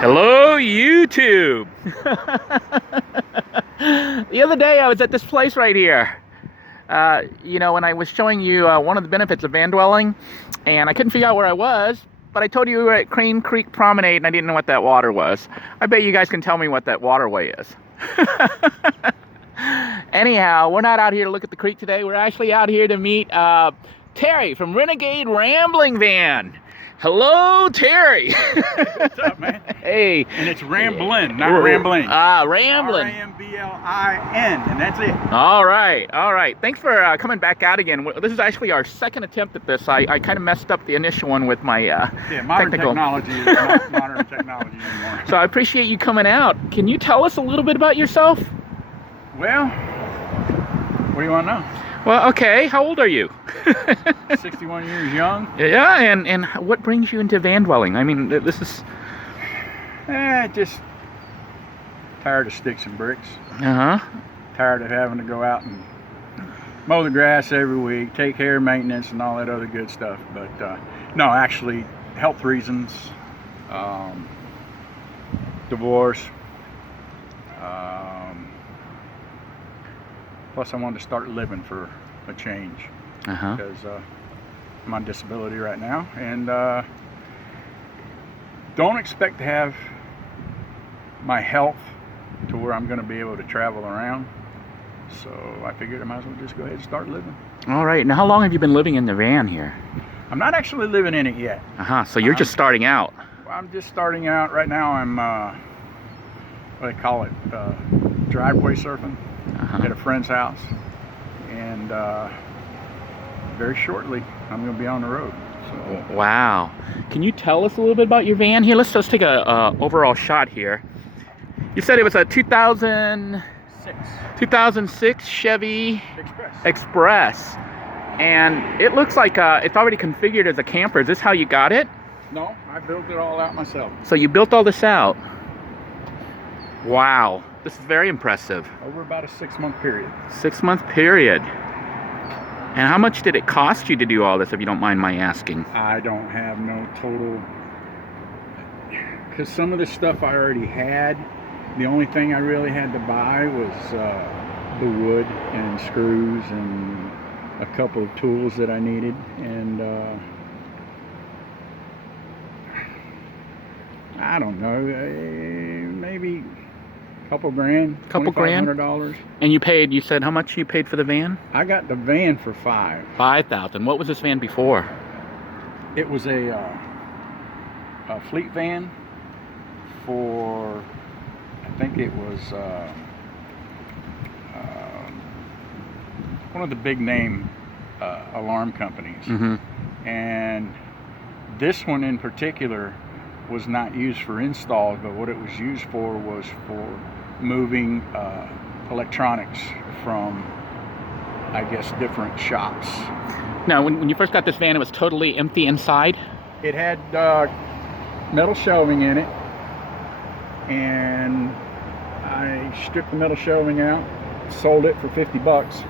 Hello, YouTube! The other day I was at this place right here. When I was showing you one of the benefits of van dwelling, and I couldn't figure out where I was, but I told you we were at Crane Creek Promenade and I didn't know what that water was. I bet you guys can tell me what that waterway is. Anyhow, we're not out here to look at the creek today. We're actually out here to meet Terry from Renegade Rambling Van. Hello, Terry. What's up, man? Hey. And it's Ramblin, not Ramblin. Ramblin. R-A-M-B-L-I-N, and that's it. All right, all right. Thanks for coming back out again. This is actually our second attempt at this. I kind of messed up the initial one with my modern technical. technology is not modern technology anymore. So I appreciate you coming out. Can you tell us a little bit about yourself? Well, what do you want to know? Well, okay. How old are you? 61 years young. Yeah, and what brings you into van dwelling? I mean, this is... Just tired of sticks and bricks. Uh-huh. Tired of having to go out and mow the grass every week, take care of maintenance and all that other good stuff. But no, actually, health reasons, divorce, plus I wanted to start living for a change. Because I'm on disability right now, and don't expect to have my health to where I'm going to be able to travel around. So I figured I might as well just go ahead and start living. All right. Now, how long have you been living in the van here? I'm not actually living in it yet. So you're just starting out. I'm just starting out. Right now I'm, what do they call it, driveway surfing at a friend's house. And very shortly, I'm going to be on the road. So. Wow. Can you tell us a little bit about your van here? Let's just take a overall shot here. You said it was a 2006 Chevy Express. And it looks like it's already configured as a camper. Is this how you got it? No, I built it all out myself. So you built all this out? Wow. This is very impressive. Over about a 6-month period. 6-month period. And how much did it cost you to do all this, if you don't mind my asking? I don't have no total, because some of the stuff I already had. The only thing I really had to buy was the wood and screws and a couple of tools that I needed. And I don't know, maybe couple grand, $2,500. And you said how much you paid for the van? I got the van for $5,000. What was this van before? It was a fleet van for, I think it was one of the big name alarm companies. And this one in particular was not used for installs, but what it was used for was for moving electronics from, I guess, different shops. Now, when you first got this van, it was totally empty inside? It had metal shelving in it, and I stripped the metal shelving out, sold it for 50 bucks.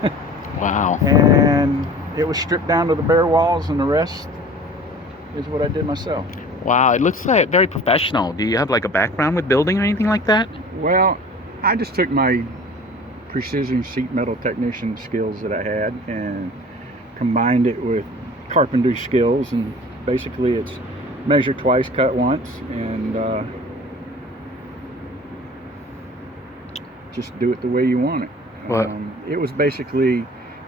Wow. And it was stripped down to the bare walls, and the rest is what I did myself. Wow, it looks like very professional. Do you have like a background with building or anything like that? Well, I just took my precision sheet metal technician skills that I had and combined it with carpentry skills, and basically it's measure twice, cut once, and just do it the way you want it. It was basically,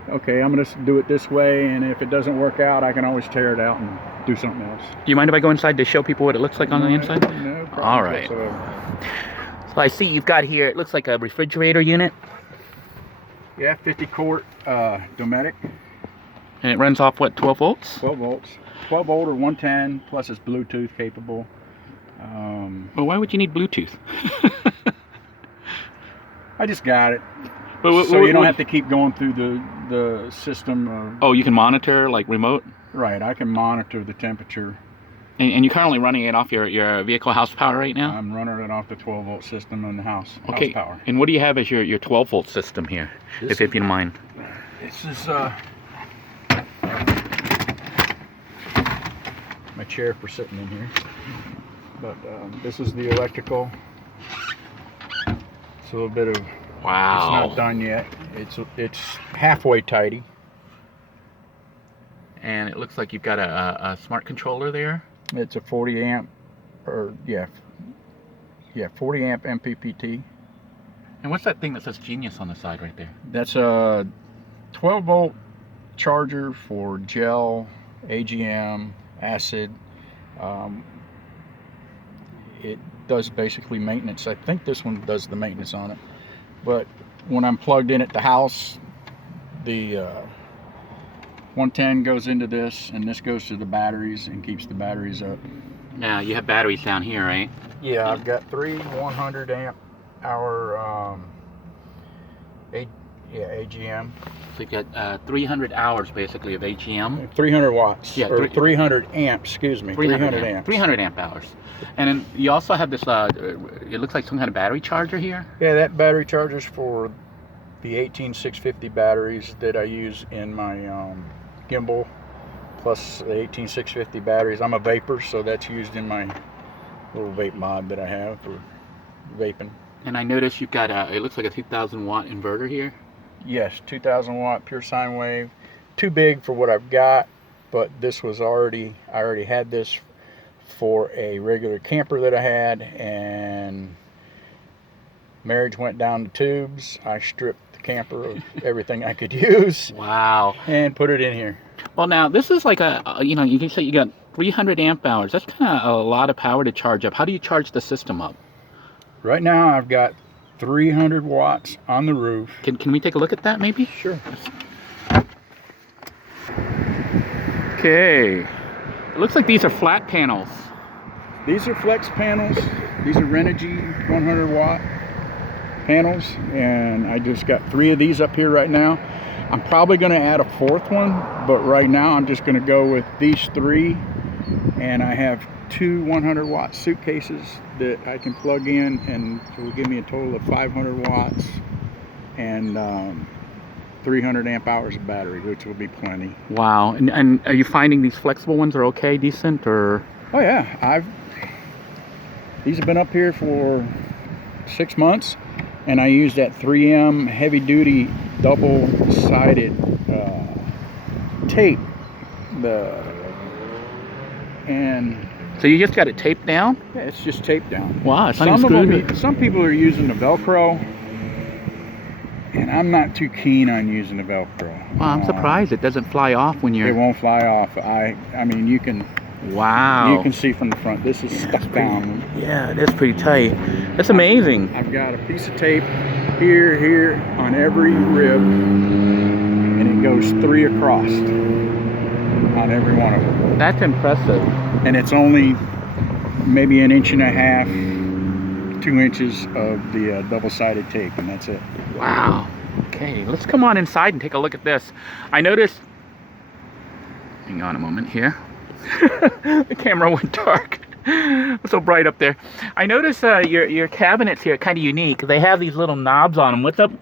okay, I'm going to do it this way, and if it doesn't work out, I can always tear it out and do something else. Do you mind if I go inside to show people what it looks like on the inside? No problem. All right. So I see you've got here, it looks like a refrigerator unit. Yeah, 50 quart Dometic. And it runs off what, 12 volts? 12 volts. 12 volt or 110, plus it's Bluetooth capable. Well, why would you need Bluetooth? I just got it. So you don't have to keep going through the system. Oh, you can monitor like remote? Right, I can monitor the temperature. And you're currently running it off your vehicle house power right now? I'm running it off the 12 volt system in the house power. And what do you have as your 12 volt system here, if you don't mind? This is my chair for sitting in here. But this is the electrical. It's a little bit of, Wow. it's not done yet. It's halfway tidy. And it looks like you've got a smart controller there. It's a 40 amp, or yeah, 40 amp MPPT. And what's that thing that says Genius on the side right there? That's a 12 volt charger for gel, AGM, acid. It does basically maintenance. I think this one does the maintenance on it. But when I'm plugged in at the house, the 110 goes into this, and this goes to the batteries and keeps the batteries up. Now you have batteries down here, right? Yeah, I've got 3 100 amp hour AGM. So you've got 300 hours basically of AGM. 300 watts. Yeah, or 300 amps, excuse me. 300 amps. 300 amp hours. And then you also have this, it looks like some kind of battery charger here. Yeah, that battery charger's for the 18650 batteries that I use in my gimbal, plus the 18650 batteries. I'm a vapor, so that's used in my little vape mod that I have for vaping. And I noticed you've got it looks like a 2000 watt inverter here. Yes, 2000 watt pure sine wave. Too big for what I've got, but this was I already had this for a regular camper that I had, and marriage went down the tubes. I stripped the camper of everything I could use. Wow. And put it in here. Well, now this is like you know, you can say you got 300 amp hours. That's kind of a lot of power to charge up. How do you charge the system up? Right now I've got 300 watts on the roof. Can we take a look at that maybe? Sure. Okay. It looks like these are flat panels. These are flex panels. These are Renegade 100 watt panels, and I just got 3 of these up here right now. I'm probably going to add a 4th one, but right now I'm just going to go with these 3, and I have 2 100 watt suitcases that I can plug in, and it will give me a total of 500 watts and 300 amp hours of battery, which will be plenty. Wow. And are you finding these flexible ones are okay, decent, or? Oh yeah, these have been up here for 6 months, and I use that 3M heavy duty double-sided tape. So you just got it taped down? Yeah, it's just taped down. Wow, it's some people are using the Velcro, and I'm not too keen on using the Velcro. Wow, I'm surprised it doesn't fly off when you're. It won't fly off. I mean, you can. Wow. You can see from the front. This is stuck down. Yeah, that's pretty tight. That's amazing. I've got a piece of tape here on every rib, and it goes 3 across on every one of them. That's impressive. And it's only maybe 1.5 inches, 2 inches of the double-sided tape, and that's it. Wow. Okay, let's come on inside and take a look at this. I noticed. Hang on a moment here. The camera went dark. It's so bright up there. I noticed your cabinets here are kind of unique. They have these little knobs on them. What's up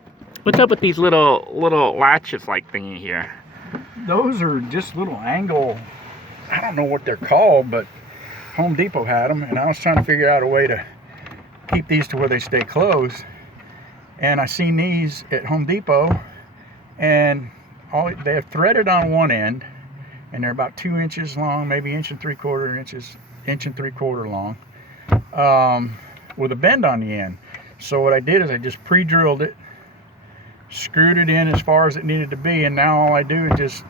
with these little latches like thingy here? Those are just little angle. I don't know what they're called, but Home Depot had them, and I was trying to figure out a way to keep these to where they stay closed. And I seen these at Home Depot, and they have threaded on one end, and they're about 2 inches long, maybe 1.75 inches long, with a bend on the end. So what I did is I just pre-drilled it, screwed it in as far as it needed to be, and now all I do is just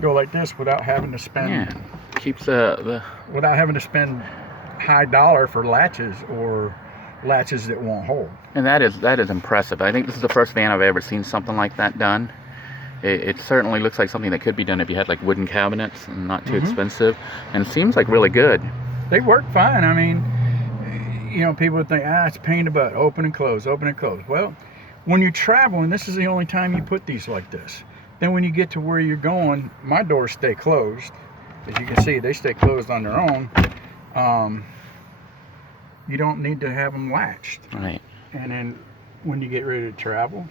go like this without having to spend. Yeah, keeps without having to spend high dollar for latches or latches that won't hold. And that is impressive. I think this is the first van I've ever seen something like that done. It certainly looks like something that could be done if you had like wooden cabinets and not too expensive, and it seems like really good. They work fine. I mean, you know, people would think, it's a pain in the butt, open and close, open and close. Well, when you're traveling, this is the only time you put these like this. Then when you get to where you're going, my doors stay closed. As you can see, they stay closed on their own. You don't need to have them latched. Right. And then when you get ready to travel,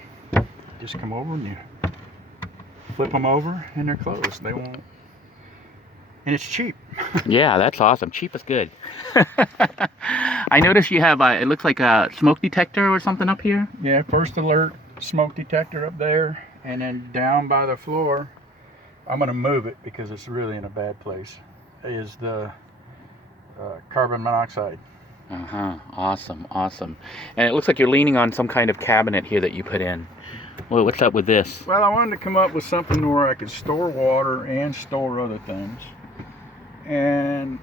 just come over and you flip them over, and they're closed. They And it's cheap. Yeah, that's awesome. Cheap is good. I noticed you have, it looks like a smoke detector or something up here. Yeah, first alert smoke detector up there, and then down by the floor, I'm going to move it because it's really in a bad place, is the carbon monoxide. Awesome, awesome. And it looks like you're leaning on some kind of cabinet here that you put in. Well, what's up with this? Well, I wanted to come up with something where I could store water and store other things. And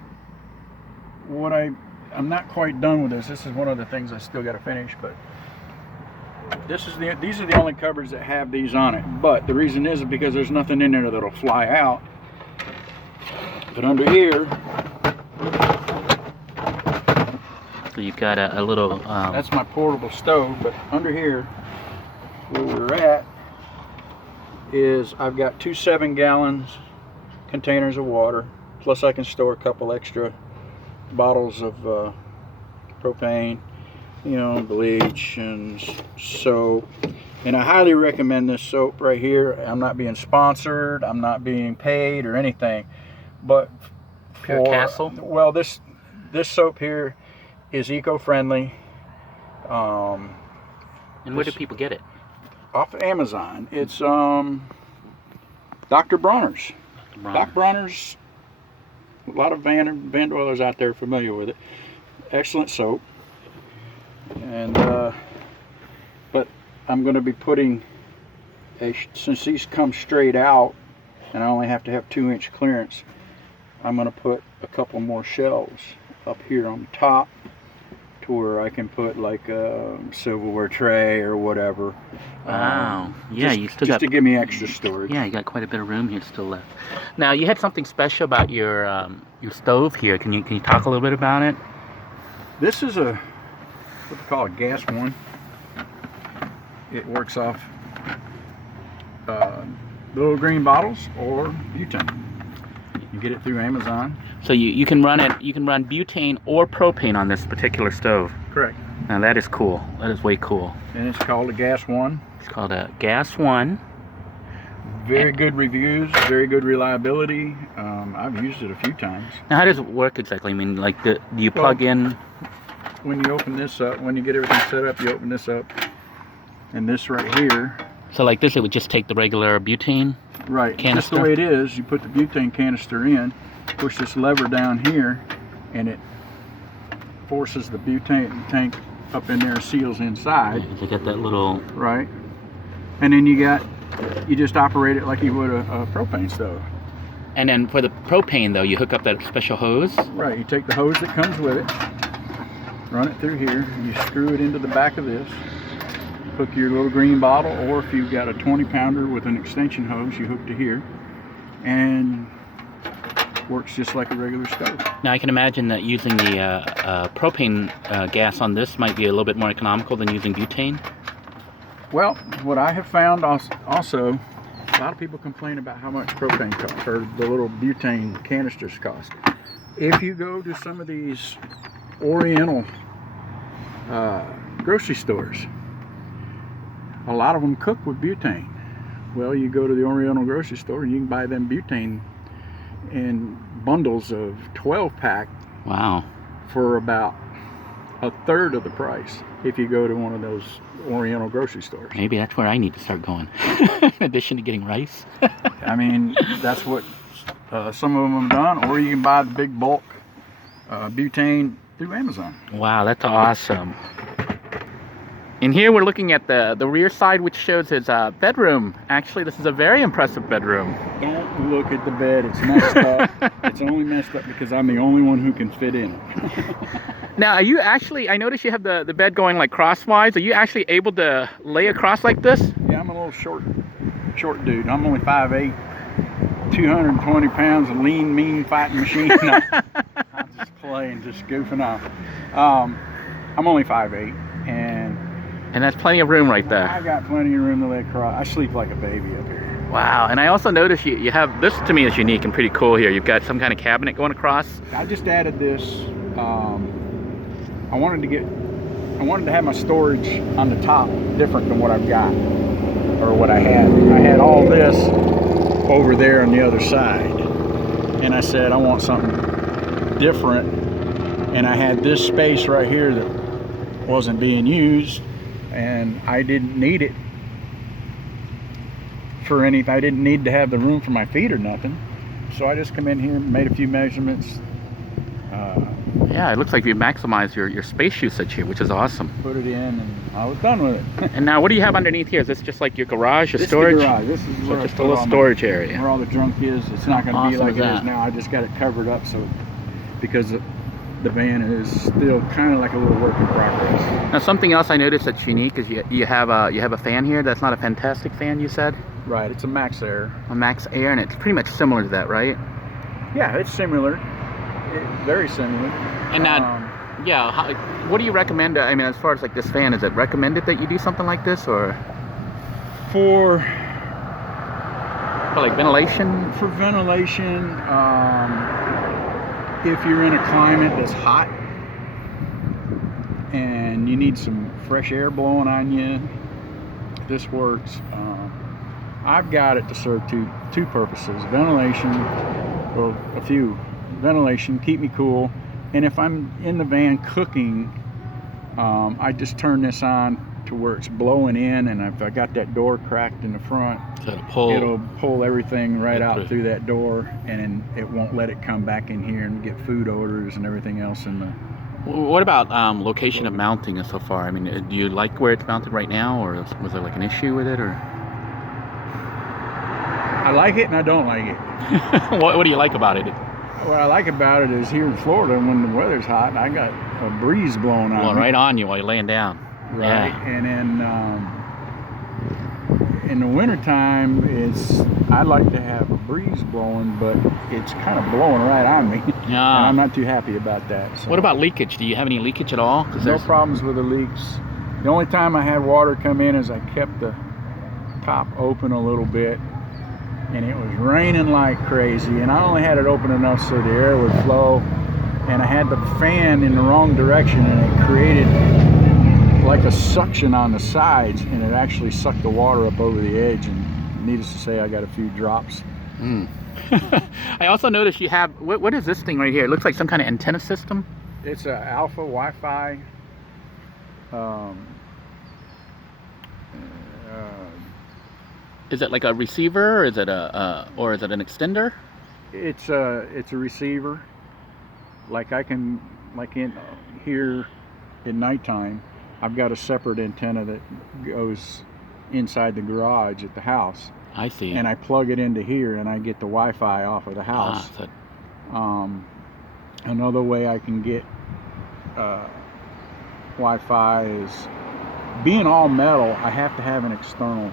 what I'm not quite done with this. This is one of the things I still got to finish, but these are the only cupboards that have these on it. But the reason is because there's nothing in there that'll fly out. But under here, So you've got a little... that's my portable stove. But under here, where we're at, is I've got 2 7-gallon containers of water. Plus I can store a couple extra bottles of propane, you know, bleach and soap. And I highly recommend this soap right here. I'm not being sponsored, I'm not being paid or anything, but Pure Castle? Well, this soap here is eco-friendly. and where do people get it? Off of Amazon. It's Dr. Bronner's. Doc Bronner's. A lot of van dwellers out there are familiar with it. Excellent soap. And but I'm going to be putting since these come straight out and I only have to have 2-inch clearance, I'm going to put a couple more shelves up here on the top to where I can put like a silverware tray or whatever. Wow. Yeah, you still just got... to give me extra storage. Yeah, you got quite a bit of room here still left. Now, you had something special about your stove here. Can you talk a little bit about it? This is what they call a gas one. It works off little green bottles or butane. You get it through Amazon. So you can run it. You can run butane or propane on this particular stove. Correct. Now that is cool. That is way cool. And it's called a gas one. It's called a gas one. Very good reviews, very good reliability. I've used it a few times. Now, how does it work exactly? I mean, like, do you plug in? When you open this up, when you get everything set up, you open this up, and this right here. So like this, it would just take the regular butane right canister? Just the way it is. You put the butane canister in, push this lever down here, and it forces the butane tank up in there and seals inside. You got that little... Right. And then you just operate it like you would a propane stove. And then for the propane, though, you hook up that special hose? Right. You take the hose that comes with it, run it through here, you screw it into the back of this, hook your little green bottle, or if you've got a 20-pounder with an extension hose, you hook to here, and works just like a regular stove. Now, I can imagine that using the propane gas on this might be a little bit more economical than using butane. Well, what I have found also, a lot of people complain about how much propane costs, or the little butane canisters cost. If you go to some of these Oriental grocery stores, a lot of them cook with butane. Well, you go to the Oriental grocery store and you can buy them butane in bundles of 12-pack. Wow. For about a third of the price if you go to one of those Oriental grocery stores. Maybe that's where I need to start going. In addition to getting rice. I mean, that's what some of them have done, or you can buy the big bulk butane through Amazon. Wow, that's awesome. And here we're looking at the rear side, which shows his bedroom. Actually, this is a very impressive bedroom. Don't look at the bed, it's messed up. It's only messed up because I'm the only one who can fit in it. Now, are you actually, I noticed you have the bed going like crosswise. Are you actually able to lay across like this? Yeah, I'm a little short dude. I'm only 5'8", 220 pounds, a lean, mean fighting machine. I'm just playing, just goofing off. I'm only 5'8", and that's plenty of room right there. I got plenty of room to lay across. I sleep like a baby up here. Wow, and I also noticed you have, this to me is unique and pretty cool here. You've got some kind of cabinet going across. I just added this. I wanted to have my storage on the top different than what I've got, or what I had. I had all this over there on the other side. and I said I want something different, and I had this space right here that wasn't being used, and I didn't need it for anything. I didn't need to have the room for my feet or nothing, so I just come in here, made a few measurements. Yeah, it looks like you maximize your space usage here, which is awesome. Put it in, and I was done with it. And now, what do you have underneath here? Is this just like your garage, your This storage? is the garage. This is So where just a little storage area. where all the junk is. It's not going to be Awesome like is it that. is now. I just got it covered up, so because the van is still kind of like a little work in progress. Now, something else I noticed that's unique is you have a fan here. That's not a Fantastic fan, you said? Right. It's a Max Air. A Max Air, and it's pretty much similar to that, right? Yeah, it's similar. Very similar. And now, yeah, what do you recommend? I mean, as far as like this fan, is it recommended that you do something like this, or for like ventilation? For ventilation, if you're in a climate that's hot and you need some fresh air blowing on you, this works. I've got it to serve two purposes: ventilation, or a few. Ventilation, keep me cool, and if I'm in the van cooking, I just turn this on to where it's blowing in, and if I got that door cracked in the front, So it'll pull everything right out through that door, and it won't let it come back in here and get food odors and everything else in the... What about location of mounting so far? I mean, do you like where it's mounted right now, or was there like an issue with it, or? I like it and I don't like it. What do you like about it? What I like about it is here in Florida, when the weather's hot, I got a breeze blowing on me. Right on you while you're laying down. Right, Yeah. and then in the wintertime, I like to have a breeze blowing, but it's kind of blowing right on me. Yeah. And I'm not too happy about that. So. What about leakage? Do you have any leakage at all? No problems with the leaks. The only time I had water come in is I kept the top open a little bit, and it was raining like crazy, and I only had it open enough so the air would flow, and I had the fan in the wrong direction, and it created like a suction on the sides, and it actually sucked the water up over the edge, and needless to say, I got a few drops. I also noticed you have, what is this thing right here? It looks like some kind of antenna system. It's a Alpha Wi-Fi Is it like a receiver, or is it or is it an extender? It's a receiver. Like in here in nighttime, I've got a separate antenna that goes inside the garage at the house. I see. And I plug it into here, and I get the Wi-Fi off of the house. Another way I can get Wi-Fi is, being all metal, I have to have an external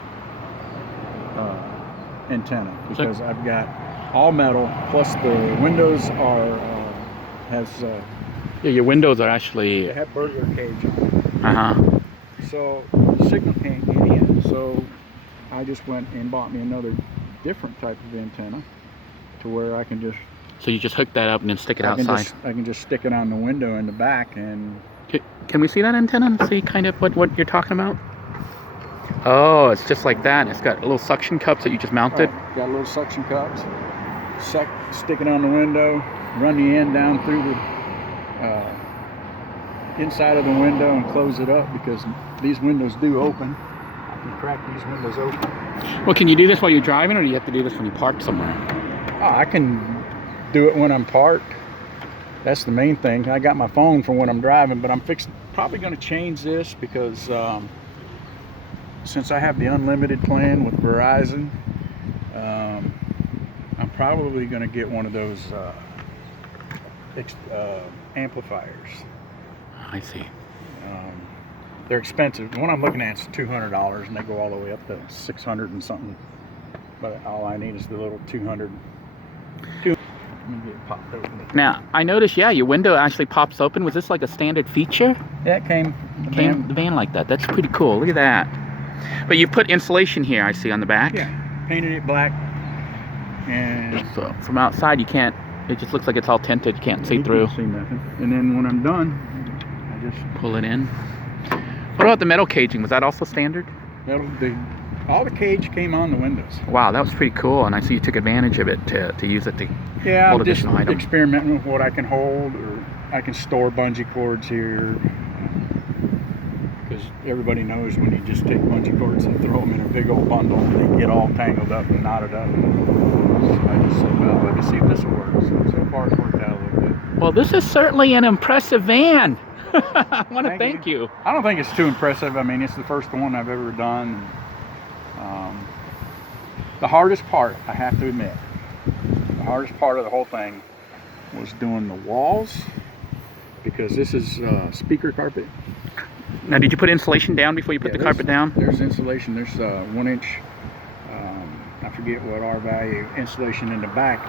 antenna, because I've got all metal, plus the windows are yeah, your windows are actually, they have burglar cage on. So the signal can't get in, so I just went and bought me another different type of antenna, to where I can just... So you just hook that up and then stick it outside? I can just stick it on the window in the back, and... Can we see that antenna and see kind of what you're talking about? Oh, it's just like that. It's got little suction cups that you just mounted. Got little suction cups. Stick it on the window, run the end down through the inside of the window and close it up, because these windows do open. I can crack these windows open. Well, can you do this while you're driving, or do you have to do this when you park somewhere? Oh, I can do it when I'm parked. That's the main thing. I got my phone for when I'm driving, but I'm probably going to change this, because since I have the unlimited plan with Verizon, I'm probably going to get one of those amplifiers. I see. They're expensive. The one I'm looking at is $200, and they go all the way up to 600 and something. But all I need is the little 200. Let me get it popped open. Now, I noticed, yeah, your window actually pops open. Was this like a standard feature? Yeah, it came The van like that. That's pretty cool. Look at that. But you put insulation here, I see, on the back. Yeah, painted it black. And so from outside, you can't, it just looks like it's all tinted. You can't see through. You can't see nothing. And then when I'm done, I just pull it in. What about the metal caging? Was that also standard? The All the cage came on the windows. Wow, that was pretty cool, and I see you took advantage of it to use it to Yeah, hold I'm just additional items. experimenting with what I can hold, or I can store bungee cords here. Because everybody knows when you just take bungee cords and throw them in a big old bundle, they get all tangled up and knotted up. So I just said, well, let me see if this works. So far it's worked out a little bit. Well, this is certainly an impressive van. I want to thank you. I don't think it's too impressive. I mean, it's the first one I've ever done. The hardest part, I have to admit, the hardest part of the whole thing was doing the walls, because this is speaker carpet. Now, did you put insulation down before you put the carpet down? There's insulation. There's 1 inch, I forget what R value, insulation in the back.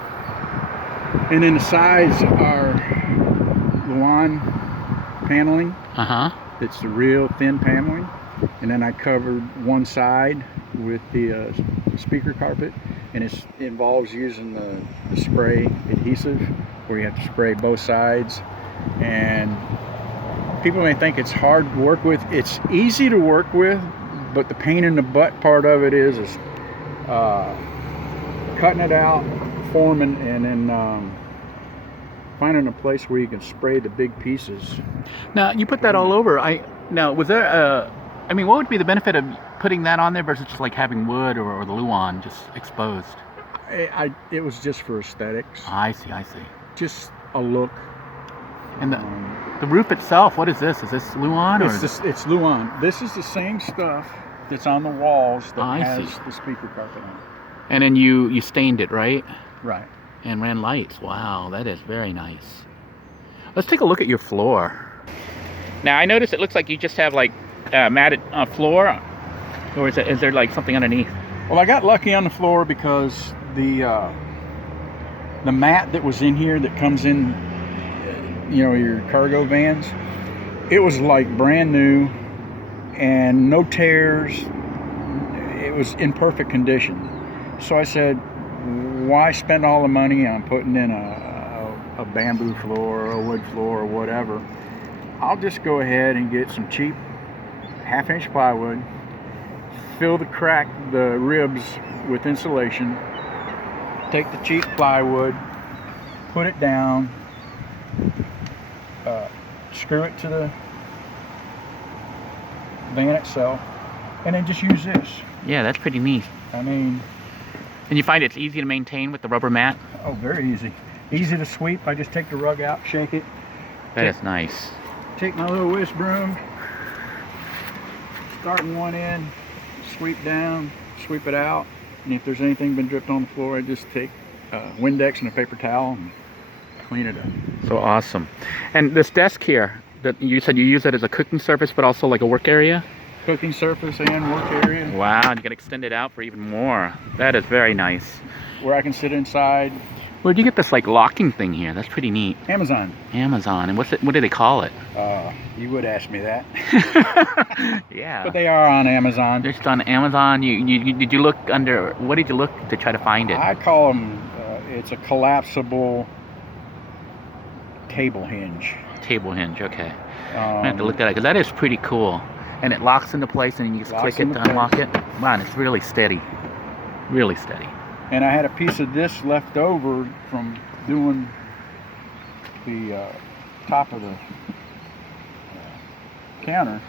And then the sides are Luan paneling. It's the real thin paneling. And then I covered one side with the speaker carpet, and it involves using the spray adhesive, where you have to spray both sides. And people may think it's hard to work with. It's easy to work with, but the pain in the butt part of it is cutting it out, forming, and then finding a place where you can spray the big pieces. Now, you put that all over. Now, was there I mean, what would be the benefit of putting that on there versus just like having wood or the Luan just exposed? It was just for aesthetics. I see. Just a look. And the roof itself, what is this? Is this Luan? It's Luan. This is the same stuff that's on the walls that has the speaker carpet on it. And then you stained it, right? Right. And ran lights. Wow, that is very nice. Let's take a look at your floor. Now, I noticed it looks like you just have like matted floor, or is there like something underneath? Well, I got lucky on the floor because the mat that was in here that comes in, your cargo vans, it was like brand new and no tears. It was in perfect condition. So I said, why spend all the money on putting in a bamboo floor or a wood floor or whatever? I'll just go ahead and get some cheap 1/2 inch plywood, fill the ribs with insulation, take the cheap plywood, put it down, screw it to the van itself, and then just use this. Yeah, that's pretty neat. I mean... And you find it's easy to maintain with the rubber mat? Oh, very easy. Easy to sweep. I just take the rug out, shake it. That is nice. Take my little whisk broom, start in one end, sweep down, sweep it out, and if there's anything been dripped on the floor, I just take Windex and a paper towel and clean it up. So awesome. And this desk here, that you said you use it as a cooking surface, but also like a work area? Cooking surface and work area. Wow, and you can extend it out for even more. That is very nice. Where I can sit inside. Where'd you get this like locking thing here? That's pretty neat. Amazon. Amazon. And what do they call it? You would ask me that. Yeah. But they are on Amazon. Just on Amazon. Did you look under? What did you look to try to find it? I call them. It's a collapsible table hinge. Table hinge. Okay. I have to look at that because that is pretty cool. And it locks into place, and you just click it to unlock it. Man, it's really steady. Really steady. And I had a piece of this left over from doing the top of the counter.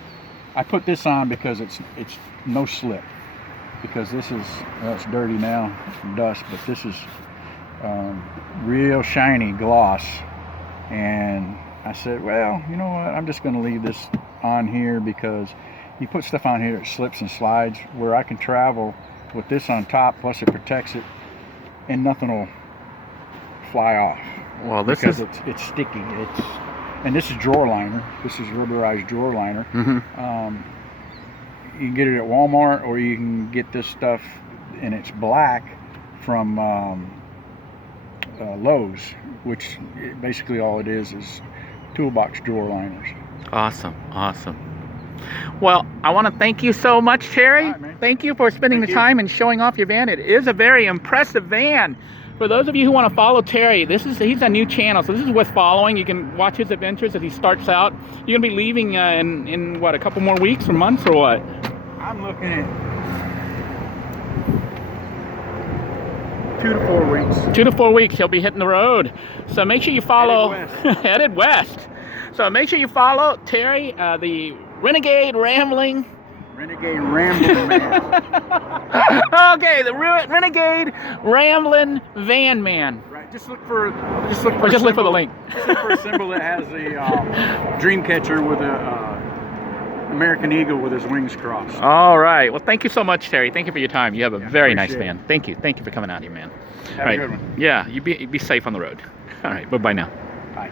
I put this on because it's no slip. Because this is, well, it's dirty now from dust, but this is real shiny gloss. And I said, well, you know what? I'm just going to leave this on here because you put stuff on here that slips and slides, where I can travel with this on top, plus it protects it, and nothing will fly off. Well, this because is it's sticky. And this is drawer liner. This is rubberized drawer liner. You can get it at Walmart, or you can get this stuff, and it's black, from Lowe's, which basically all it is toolbox drawer liners. Awesome, awesome. Well, I want to thank you so much, Terry. All right, man. Thank you for spending the time and showing off your van. It is a very impressive van. For those of you who want to follow Terry, he's a new channel, so this is worth following. You can watch his adventures as he starts out. You're going to be leaving in what, a couple more weeks or months or what? I'm looking at 2 to 4 weeks. 2 to 4 weeks, he'll be hitting the road. So make sure you follow. Headed west. So make sure you follow Terry, the Renegade Ramblin. Renegade Ramblin, man. Okay, the Renegade Ramblin Van Man. Right. Just look for Or just a look for the symbol. link. Just look for a symbol that has the dream catcher with a American eagle with his wings crossed. All right. Well, thank you so much, Terry. Thank you for your time. You have a very nice appreciate van. Thank you. Thank you for coming out here, man. Have a good one. Yeah, you be safe on the road. All right. Bye-bye now. Bye.